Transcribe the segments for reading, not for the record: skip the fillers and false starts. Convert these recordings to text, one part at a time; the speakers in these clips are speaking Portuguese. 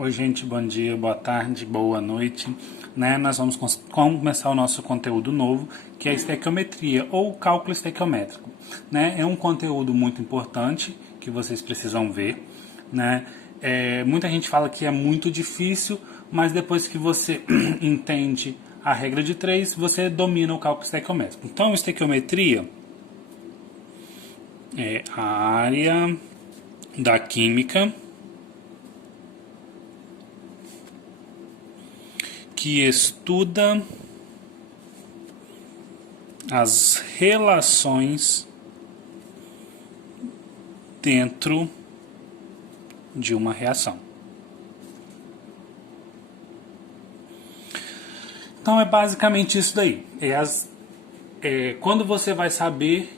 Oi, gente, bom dia, boa tarde, boa noite. Nós vamos começar o nosso conteúdo novo, que é a estequiometria ou cálculo estequiométrico. É um conteúdo muito importante que vocês precisam ver. Muita gente fala que é muito difícil, mas depois que você entende a regra de 3, você domina o cálculo estequiométrico. Então, estequiometria é a área da química que estuda as relações dentro de uma reação. Então é basicamente isso daí. Quando você vai saber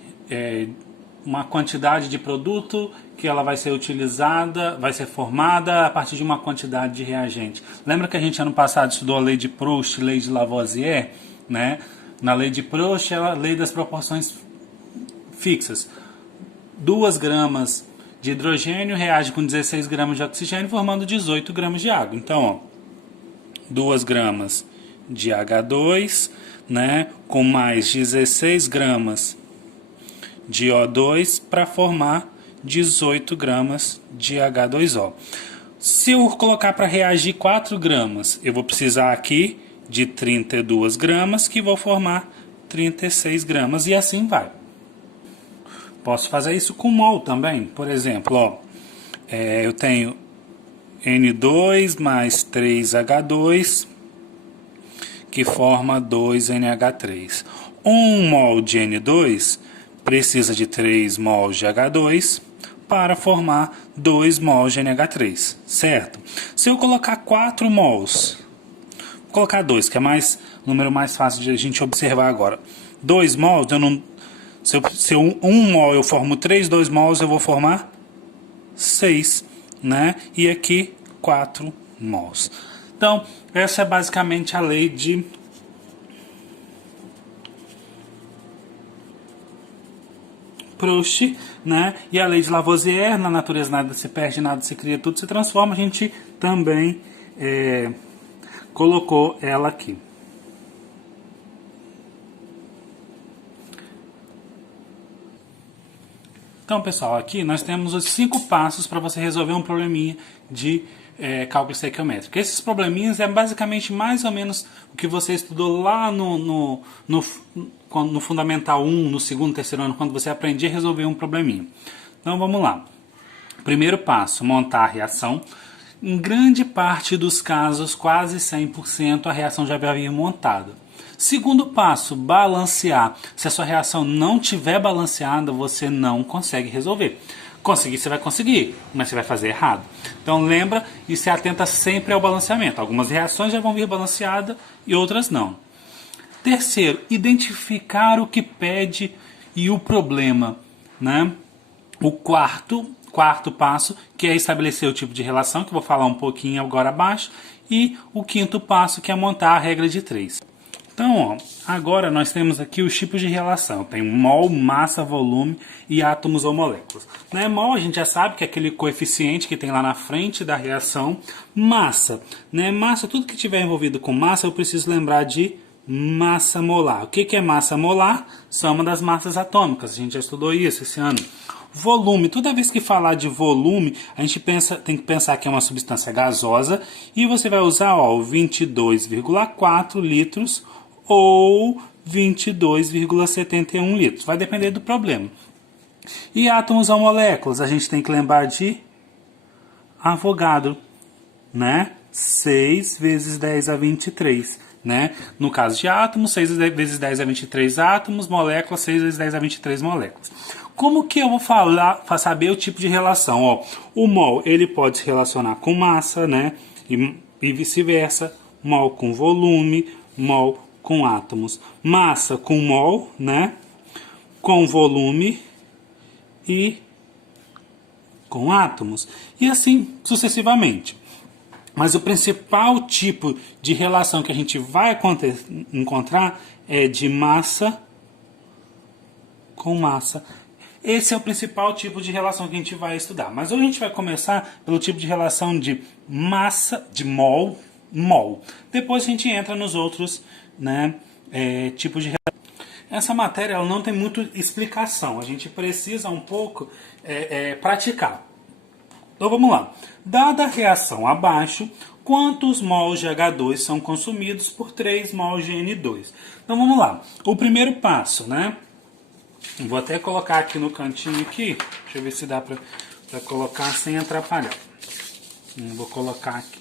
uma quantidade de produto que ela vai ser utilizada, vai ser formada a partir de uma quantidade de reagente. Lembra que a gente ano passado estudou a lei de Proust, lei de Lavoisier, Na lei de Proust é a lei das proporções fixas. 2 gramas de hidrogênio reage com 16 gramas de oxigênio, formando 18 gramas de água. Então, 2 gramas de H2, com mais 16 gramas de O2 para formar 18 gramas de H2O. Se eu colocar para reagir 4 gramas, eu vou precisar aqui de 32 gramas, que vou formar 36 gramas, e assim vai. Posso fazer isso com mol também. Por exemplo, eu tenho N2 mais 3H2, que forma 2NH3. 1 mol de N2 precisa de 3 mols de H2 para formar 2 mols de NH3, certo? Se eu colocar 4 mols, vou colocar 2, que é o número mais fácil de a gente observar agora. 2 mols, se 1 mol eu formo 3, 2 mols eu vou formar 6, E aqui 4 mols. Então, essa é basicamente a lei de Proust, E a lei de Lavoisier: na natureza nada se perde, nada se cria, tudo se transforma. A gente também colocou ela aqui. Então, pessoal, aqui nós temos os 5 passos para você resolver um probleminha de cálculo estequiométrico. Esses probleminhas é basicamente mais ou menos o que você estudou lá no Fundamental 1, no segundo, terceiro ano, quando você aprendia a resolver um probleminha. Então, vamos lá. Primeiro passo, montar a reação. Em grande parte dos casos, quase 100%, a reação já vai vir montada. Segundo passo, balancear. Se a sua reação não estiver balanceada, você não consegue resolver. Conseguir você vai conseguir, mas você vai fazer errado. Então lembra e se atenta sempre ao balanceamento. Algumas reações já vão vir balanceadas e outras não. Terceiro, identificar o que pede e o problema. O quarto passo, que é estabelecer o tipo de relação, que eu vou falar um pouquinho agora abaixo. E o quinto passo, que é montar a regra de 3. Então, agora nós temos aqui os tipos de relação. Tem mol, massa, volume e átomos ou moléculas. Mol a gente já sabe que é aquele coeficiente que tem lá na frente da reação. Massa. Massa, tudo que tiver envolvido com massa, eu preciso lembrar de massa molar. O que é massa molar? Soma das massas atômicas. A gente já estudou isso esse ano. Volume. Toda vez que falar de volume, a gente tem que pensar que é uma substância gasosa. E você vai usar 22,4 litros ou 22,71 litros. Vai depender do problema. E átomos ou moléculas, a gente tem que lembrar de Avogadro, 6 vezes 10 a 23, No caso de átomos, 6 vezes 10 a 23 átomos, moléculas, 6 vezes 10 a 23 moléculas. Como que eu vou saber o tipo de relação? O mol, ele pode se relacionar com massa, E vice-versa. Mol com volume, mol com átomos. Massa com mol, Com volume e com átomos. E assim sucessivamente. Mas o principal tipo de relação que a gente vai encontrar é de massa com massa. Esse é o principal tipo de relação que a gente vai estudar. Mas hoje a gente vai começar pelo tipo de relação de massa, de mol, mol. Depois a gente entra nos outros, né, tipos de relação. Essa matéria ela não tem muita explicação. A gente precisa um pouco praticar. Então vamos lá. Dada a reação abaixo, quantos mols de H2 são consumidos por 3 mols de N2? Então vamos lá. O primeiro passo, né? Vou até colocar aqui no cantinho aqui. Deixa eu ver se dá para colocar sem atrapalhar. Vou colocar aqui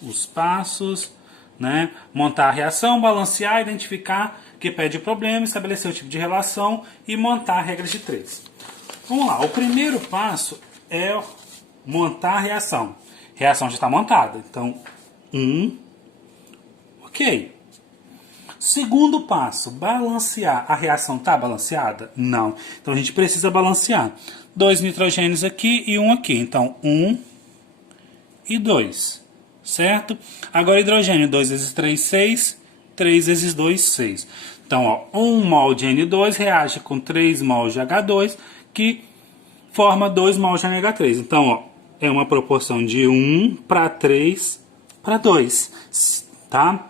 os passos, né? Montar a reação, balancear, identificar o que pede o problema, estabelecer o tipo de relação e montar a regra de 3. Vamos lá. O primeiro passo é montar a reação. A reação já está montada. Então, ok. Segundo passo, balancear. A reação está balanceada? Não. Então, a gente precisa balancear. 2 nitrogênios aqui e 1 aqui. Então, 1 e 2. Certo? Agora, hidrogênio. 2 vezes 3, 6. 3 vezes 2, 6. Então, ó, 1 mol de N2 reage com 3 mols de H2, que forma 2 mols de NH3. Então, ó, é uma proporção de 1 para 3 para 2. Tá?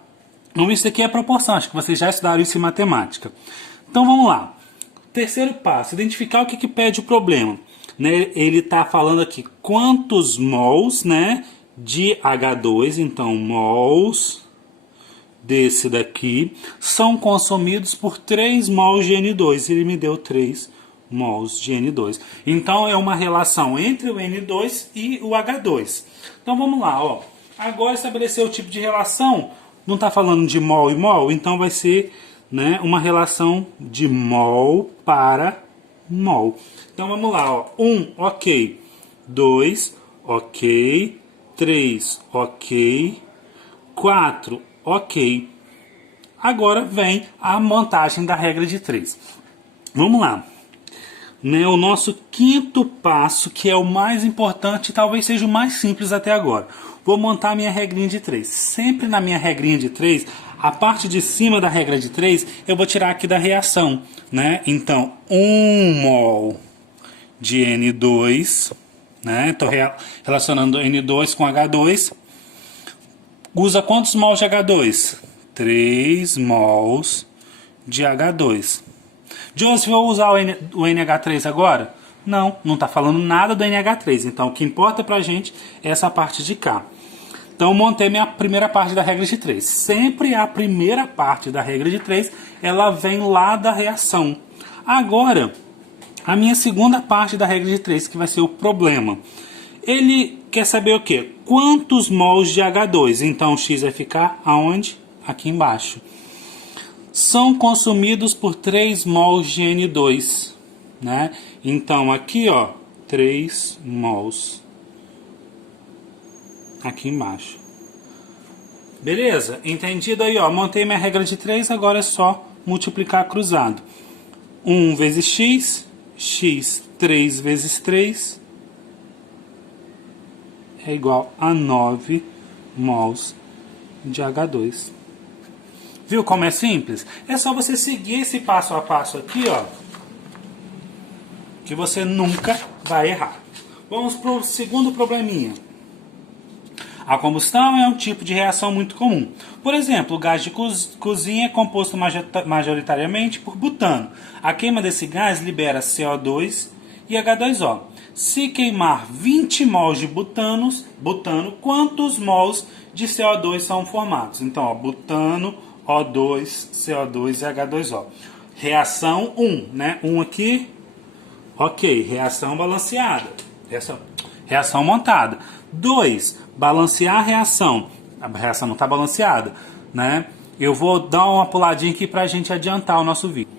Então, isso aqui é a proporção. Acho que vocês já estudaram isso em matemática. Então, vamos lá. Terceiro passo, identificar o que pede o problema. Né? Ele está falando aqui quantos mols, né, de H2. Então, mols desse daqui são consumidos por 3 mols de N2. Ele me deu 3 mols de N2. Então, é uma relação entre o N2 e o H2. Então, vamos lá. Ó. Agora, estabelecer o tipo de relação. Não está falando de mol e mol, então vai ser, né, uma relação de mol para mol. Então, vamos lá. Ó. 1, ok. 2, ok. 3, ok. 4, ok. Agora vem a montagem da regra de 3. Vamos lá. Né, o nosso quinto passo, que é o mais importante e talvez seja o mais simples até agora. Vou montar minha regrinha de 3. Sempre na minha regrinha de 3, a parte de cima da regra de 3, eu vou tirar aqui da reação. Né? Então, 1 mol de N2, né? Estou relacionando N2 com H2. Usa quantos mols de H2? 3 mols de H2. Joseph, vou usar o NH3 agora? Não, não está falando nada do NH3. Então, o que importa para a gente é essa parte de cá. Então, montei minha primeira parte da regra de 3. Sempre a primeira parte da regra de 3, ela vem lá da reação. Agora, a minha segunda parte da regra de 3, que vai ser o problema. Ele quer saber o quê? Quantos mols de H2? Então, o X vai ficar aonde? Aqui embaixo. São consumidos por 3 mols de N2, né? Então, aqui, ó, 3 mols. Aqui embaixo. Beleza? Entendido aí, ó. Montei minha regra de 3, agora é só multiplicar cruzado. 1 vezes x, x 3 vezes 3 é igual a 9 mols de H2. Viu como é simples? É só você seguir esse passo a passo aqui, ó, que você nunca vai errar. Vamos para o segundo probleminha. A combustão é um tipo de reação muito comum. Por exemplo, o gás de cozinha é composto majoritariamente por butano. A queima desse gás libera CO2 e H2O. Se queimar 20 mols de butano, quantos mols de CO2 são formados? Então, ó, butano, O2, CO2 e H2O. Reação 1, né? 1 aqui, ok. Reação balanceada. Reação montada. 2, balancear a reação. A reação não está balanceada, né? Eu vou dar uma puladinha aqui para a gente adiantar o nosso vídeo.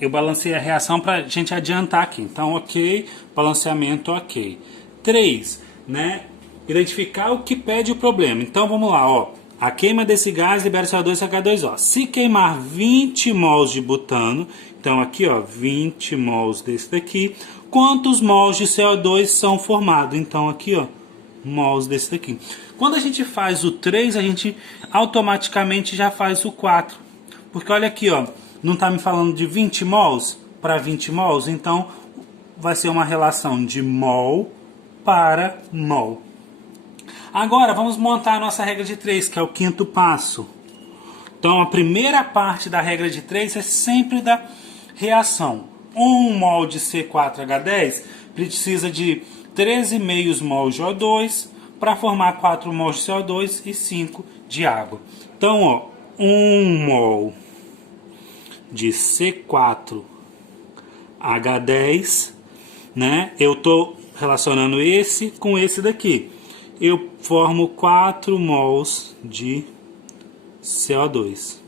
Eu balancei a reação para a gente adiantar aqui. Então, ok. Balanceamento, ok. 3, né? Identificar o que pede o problema. Então, vamos lá, ó. A queima desse gás libera CO2 e H2O. Se queimar 20 mols de butano, então aqui, ó, 20 mols desse daqui, quantos mols de CO2 são formados? Então aqui, ó, mols desse daqui. Quando a gente faz o 3, a gente automaticamente já faz o 4. Porque olha aqui, ó, não está me falando de 20 mols? para 20 mols, então vai ser uma relação de mol para mol. Agora vamos montar a nossa regra de 3, que é o quinto passo. Então a primeira parte da regra de 3 é sempre da reação. 1 mol de C4H10 precisa de 13,5 mols de O2 para formar 4 mols de CO2 e 5 de água. Então, ó, 1 mol de C4H10, né? Eu estou relacionando esse com esse daqui. Eu formo 4 mols de CO2.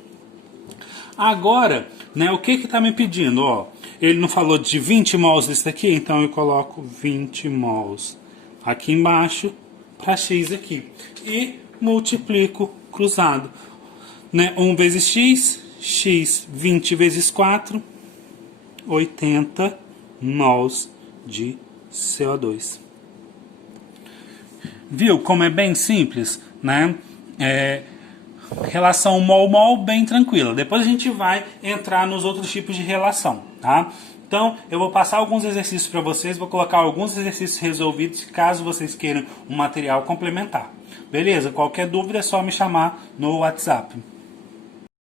Agora, né, o que está me pedindo? Ó, ele não falou de 20 mols desse daqui, então eu coloco 20 mols aqui embaixo para X aqui. E multiplico cruzado. Né? 1 vezes X, X 20 vezes 4, 80 mols de CO2. Viu como é bem simples, né? Relação mol-mol bem tranquila. Depois a gente vai entrar nos outros tipos de relação, tá? Então, eu vou passar alguns exercícios para vocês, vou colocar alguns exercícios resolvidos, caso vocês queiram um material complementar. Beleza? Qualquer dúvida é só me chamar no WhatsApp.